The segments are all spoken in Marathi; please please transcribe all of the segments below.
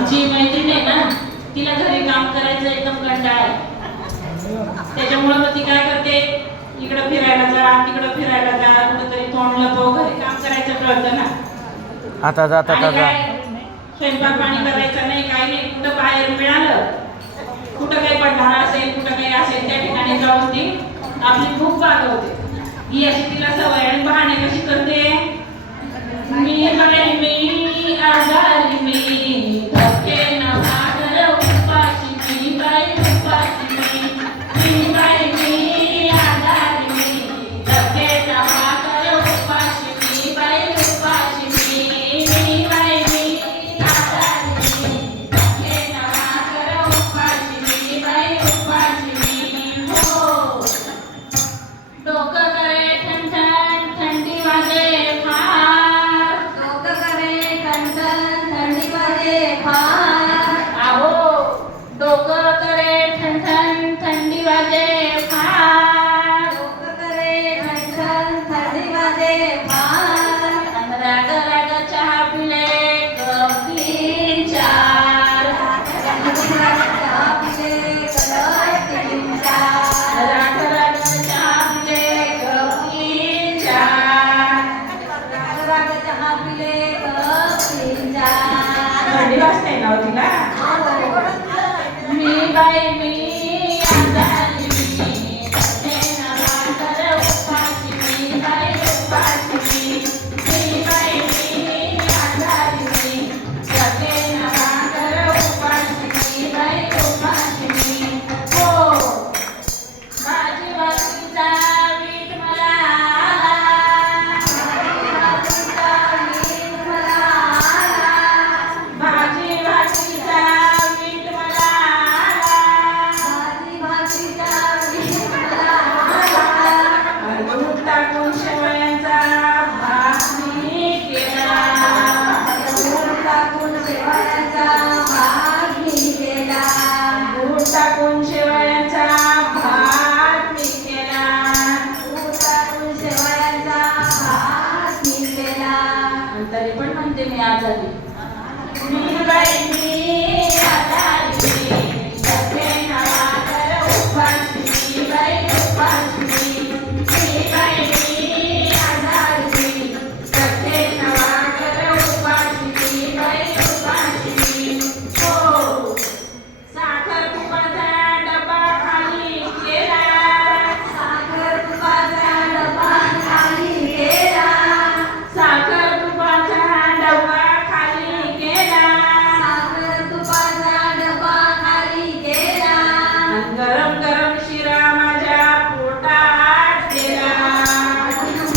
आमची मैत्रीण आहे ना, तिला घरी काम करायचं एकदम कंटाळा आहे. त्याच्यामुळे मग ती काय करते, इकडं फिरायला जा, तिकडं फिरायला जा, कुठेतरी तोंड लपव, घरी काम करायचं कळतं ना. आता जाता आणि काय स्वयंपाक पाणी करायचं नाही, काही नाही. कुठं बाहेर मिळालं, कुठं काही पडणार असेल, कुठं काही असेल, त्या ठिकाणी जाऊन ती आपली भूक भागवते. ही अशी तिला सवय. आणि बहाणे कशी करते, मी आजारी मी धक्के न भाकर उपाशी मी बाई उपाशी मी बाई मी आजारी मी धक्के न भाकर उपाशी मी बाई उपाशी मी बाई मी आजारी मी धक्के न भाकर उपाशी मी बाई उपाशी मी. हो डोकं करे ठणठण थंडी वाजे फार, डोकं करे ठणठण थंडी वाजे फार. आहो डोकं करे ठणठण थंडी वाजे फार, डोकं करे ठणठण थंडी वाजे फार. राग राग चहा पिले कप तीन चार, राग राग चहा पिले कप तीन चार, राग राग चहा पिले कप तीन चार, राग राग चहा पिले कप तीन चार. थंडी वाजते ना हो तिला. मी बाई मी आजारी मी धक्के न भाकर उपाशी मी बाई उपाशी मी बाई मी आजारी मी धक्के न भाकर उपाशी मी बाई उपाशी मी. हो भाजी भाकरीचा मीठ मला आला, भाजी भाकरीचा मीठ मला आला, दूध टाकून शेवयांचा भात मी केला, दूध टाकून शेवयांचा भात मी केला, दूध टाकून शेवयांचा भात मी केला, दूध टाकून शेवयांचा भात मी केला. आणि तरी पण म्हणते मी आजारी. मी बाई मी आजारी मी धक्के न भाकर उपाशी मी बाई उपाशी मी बाई मी आजारी मी धक्के न भाकर उपाशी मी बाई उपाशी मी. हो साखर तुपाचा डबा खाली केला, साखर तुपाचा डबा खाली केला, साखर तुपाचा डबा खाली केला, साखर तुपाचा डबा खाली केला. गरम गरम शिरा माझ्या पोटात गेला,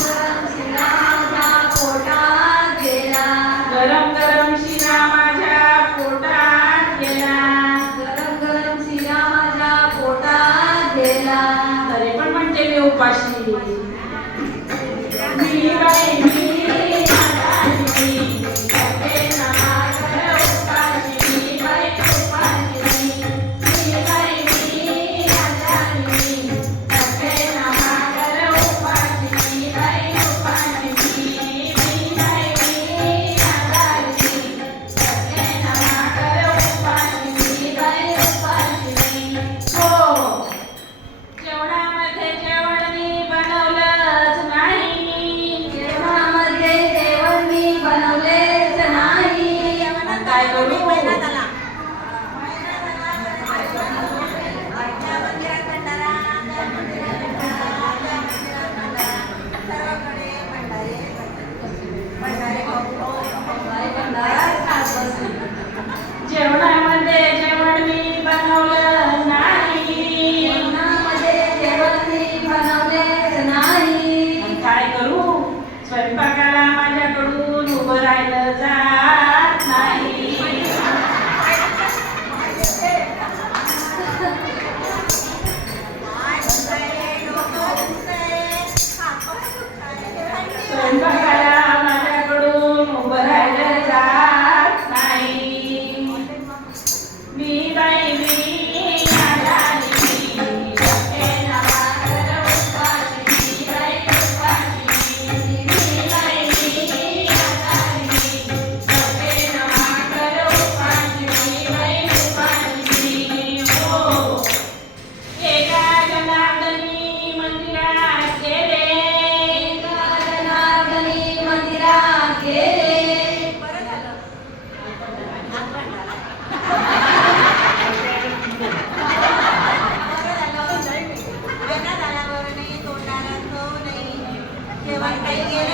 गरम शिरा माझ्या पोटात गेला, गरम गरम शिरा माझ्या पोटात गेला, गरम गरम शिरा माझ्या पोटात गेला. तरी पण म्हणते मी उपाशी. मी बाई मी आजारी मी धक्के न भाकर उपाशी मी बाई उपाशी मी बाई मी आजारी मी धक्के न भाकर उपाशी मी बाई उपाशी मी बाई मी आजारी मी धक्के न भाकर उपाशी मी बाई उपाशी मी. हो जेवणामध्ये जेवण मी बनवलंच नाही, जेवणामध्ये जेवण मी बनवलेच नाही. काय करू, जेवणामध्ये जेवण मी बनवलं नाही, जेवणामध्ये जेवण मी बनवलेच नाही. काय करू, स्वयंपाकाला माझ्याकडून उभं राहिलं जात नाही. स्वयंपाकाला माझ्याकडून उभं राहिलं जात नाही. मी बाई मी आजारी मी धक्के न भाकर उपाशी मी बाई उपाशी मी बाई मी आजारी मी काही गेलं